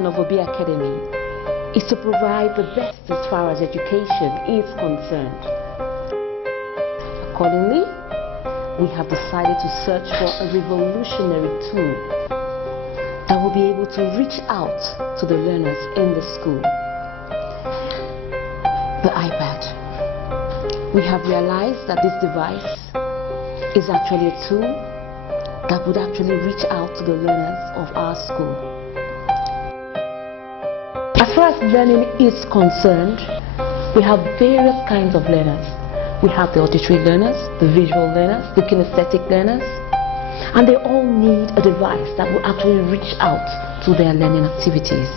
mission of Obiye Academy is to provide the best as far as education is concerned. Accordingly, we have decided to search for a revolutionary tool that will be able to reach out to the learners in the school. The iPad. We have realized that this device is actually a tool that would actually reach out to the learners of our school. As far as learning is concerned, we have various kinds of learners. We have the auditory learners, the visual learners, the kinesthetic learners, and they all need a device that will actually reach out to their learning activities.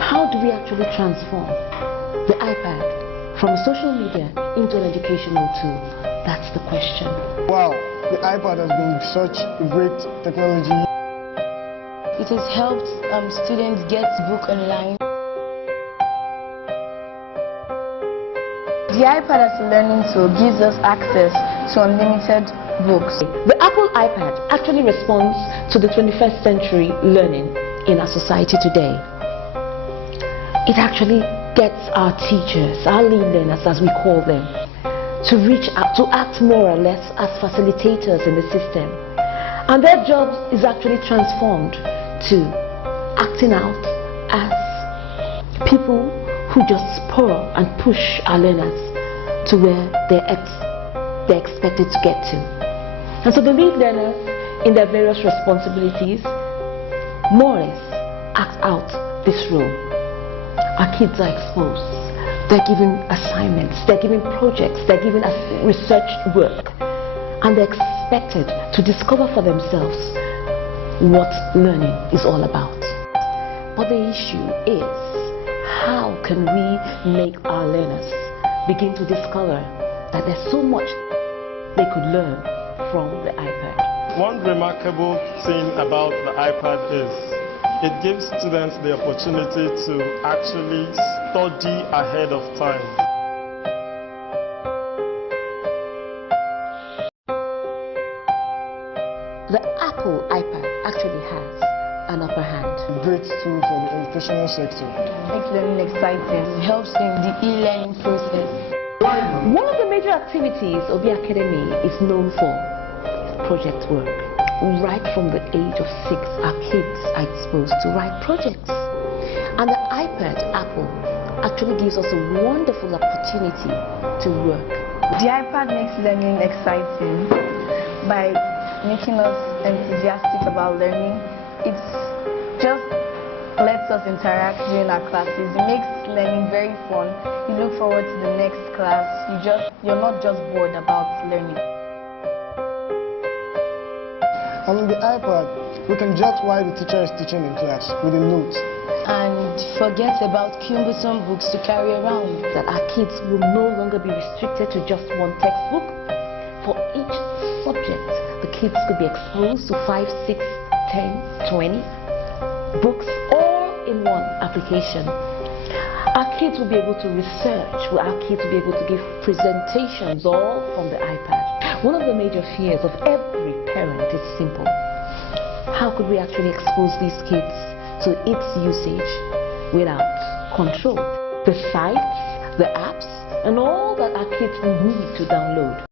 How do we actually transform the iPad from a social media into an educational tool? That's the question. Wow, the iPad has been such a great technology. It has helped students get books online. The iPad as a learning tool gives us access to unlimited books. The Apple iPad actually responds to the 21st century learning in our society today. It actually gets our teachers, our lead learners as we call them, to reach out, to act more or less as facilitators in the system. And their job is actually transformed to acting out as people who just spur and push our learners to where they're expected to get to. And so the lead learners, in their various responsibilities, more or less act out this role. Our kids are exposed. They're given assignments, they're given projects, they're given research work, and they're expected to discover for themselves what learning is all about. But the issue is, how can we make our learners begin to discover that there's so much they could learn from the iPad? One remarkable thing about the iPad is it gives students the opportunity to actually study ahead of time. The Apple iPad actually has an upper hand. A great tool for the educational sector. Makes learning exciting. It helps in the e-learning process. One of the major activities Obiye Academy is known for is project work. Right from the age of 6, our kids are exposed to write projects. And the iPad Apple actually gives us a wonderful opportunity to work. The iPad makes learning exciting by making us enthusiastic about learning. It just lets us interact during our classes. It makes learning very fun. You look forward to the next class. You're not just bored about learning. On the iPad, we can jot while the teacher is teaching in class with a note. And forget about cumbersome books to carry around. That our kids will no longer be restricted to just one textbook. For each subject, the kids could be exposed to 5, 6, 10, 20 books all in one application. Our kids will be able to research, our kids will be able to give presentations all from the iPad. One of the major fears of every parent is simple. How could we actually expose these kids to its usage without control? The sites, the apps, and all that our kids will need to download.